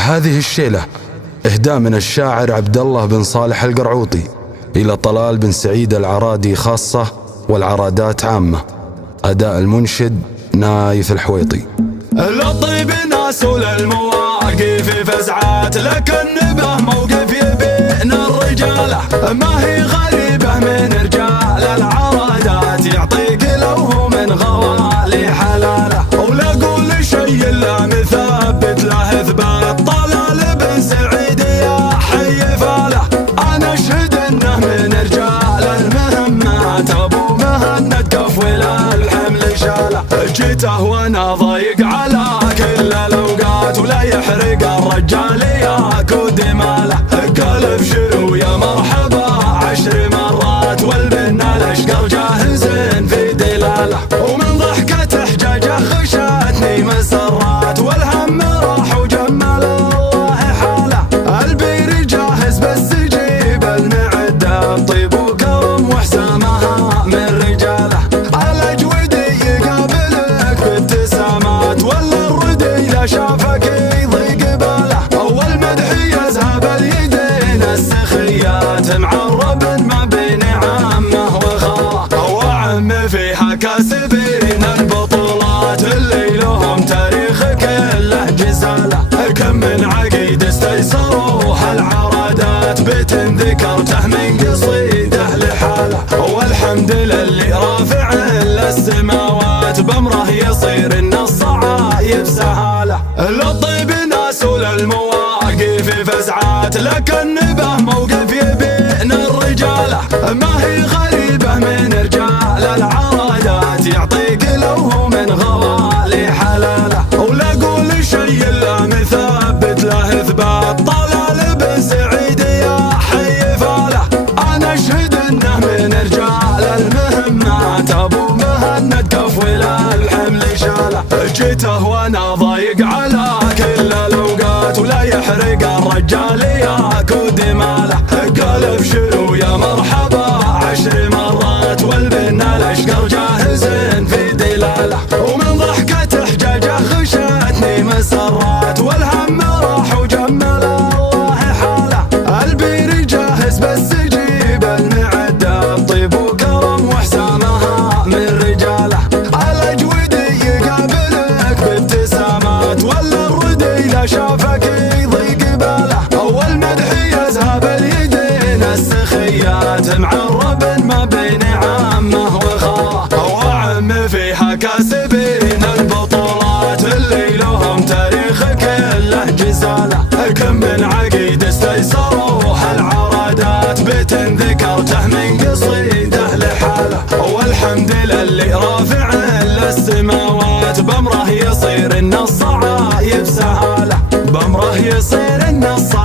هذه الشيلة إهداء من الشاعر عبد الله بن صالح القرعوطي إلى طلال بن سعيد العرادي خاصة والعرادات عامة. أداء المنشد نايف الحويطي. للطيب ناس وللمواقف فزعات، لكن به موقف يبين الرجالة، ما هي غريبة من رجال العرادات، يعطيك لو من غوالي حلاله، ولا قول شيء الا مثبت له اثبات. طلال بن سعيد يا حي فاله، انا اشهد انه من رجال المهمات، ابو مهند قفل الحمل شاله، جيته وانا ضايق على كل الاوقات، ولا يحرق الرجال ياكود ماله، قال ابشروا يا مرحبا 10 مرات، والبنا الاشقر جاهز في دلاله، ومن ضحكته حجاجه خشتني مسرات، والهم راح وجمل الله حاله، البير جاهز بس جيب المعده، طيب وكرم وحسامها من رجاله، الاجودي يقابلك بابتسامات، ولا الردي لا شافك يضيق باله، اول مدح يذهب اليدين السخيات، معرب ما بين عامه وخاله، وعم فيها كاسبين البطولات، اللي لهم تاريخ كله جزاله، كم من عقيد استيسروها العرادات، بيت ذكرته من قصيده لحاله، والحمد للي رافع للسماوات، بامره يصير النص عايب سهاله، للطيب ناس وللمواقف فزعات، لكن به موقف يبين الرجاله، ما هي غريبه من رجال العرادات، يعطيك لو من غوالي حلاله، ولا قول شيء الا مثبت له اثبات. طلال بن سعيد يا حي فاله، انا اشهد انه من رجال المهمات، ابو مهند قفل الحمل شاله، جيته وانا ضايق على كل الاوقات، ولا يحرق الرجال ياكود ماله، قال ابشروا يا مرحبا 10 مرات، والبنا الاشقر جاهز في دلاله، ومن ضحكته حجاجه خشتني مسرات، والهم راح وجمل الله حاله، البير جاهز بس جيب المعده، طيب وكرم وحسامها من رجاله، الاجودي يقابلك بابتسامات، ولا الردي لا شافك يضيق باله، اول مدح يذهب اليدين السخيات، معرب ما بين عامه وخاله، وعم فيها كاسبين البطولات، اللي لهم تاريخ كله جزاله، كم من عقيد استيسروها العرادات، بيت ذكرته من قصيده لحاله، والحمد للي رافع للسماوات، بامره يصير النص عايب سهاله، بامره يصير النص